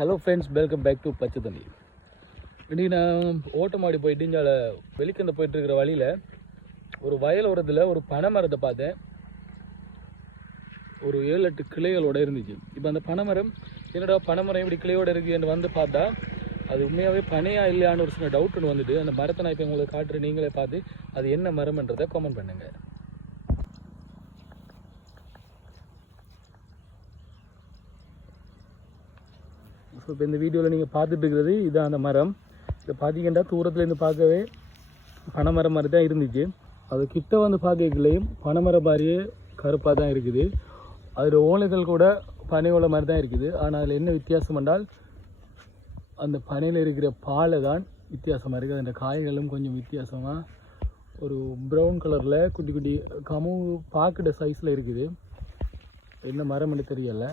Hello friends, welcome back to Pachai Thanni. இன்றைக்கி நான் ஓட்டமாடி போயிட்டு இங்கே வெளிக்கந்த போயிட்டுருக்கிற வழியில் ஒரு வயல் ஓரத்தில் ஒரு பனை மரத்தை பார்த்தேன். ஒரு 7-8 கிளைகளோடு இருந்துச்சு. இப்போ அந்த பனைமரம் என்னடா பனைமரம் இப்படி கிளையோடு இருக்குது என்று வந்து பார்த்தா அது உண்மையாகவே பனையா இல்லையான்னு ஒரு சின்ன டவுட் ஒன்று வந்துட்டு அந்த மரத்தை நான் இப்போ உங்களுக்கு காட்டுறேன். நீங்களே பார்த்து அது என்ன மரம்ன்றதை கமெண்ட் பண்ணுங்கள். ஸோ இப்போ இந்த வீடியோவில் நீங்கள் பார்த்துட்டு இருக்கிறது இதுதான் அந்த மரம். இதை பார்த்தீங்கன்னா தூரத்துலேருந்து பார்க்கவே பனைமரம் மாதிரி தான் இருந்துச்சு. அது கிட்ட வந்து பார்க்கலையும் பனைமரம் மாதிரியே கருப்பாக தான் இருக்குது. அதில் ஓலைகள் கூட பனை மாதிரி தான் இருக்குது. ஆனால் அதில் என்ன வித்தியாசம் என்றால் அந்த பனையில் இருக்கிற பாலை தான் வித்தியாசமாக இருக்குது. அந்த காய்களும் கொஞ்சம் வித்தியாசமாக ஒரு ப்ரௌன் கலரில் குட்டி குட்டி கமு பாக்குட சைஸில் இருக்குது. என்ன மரம்னு தெரியலை.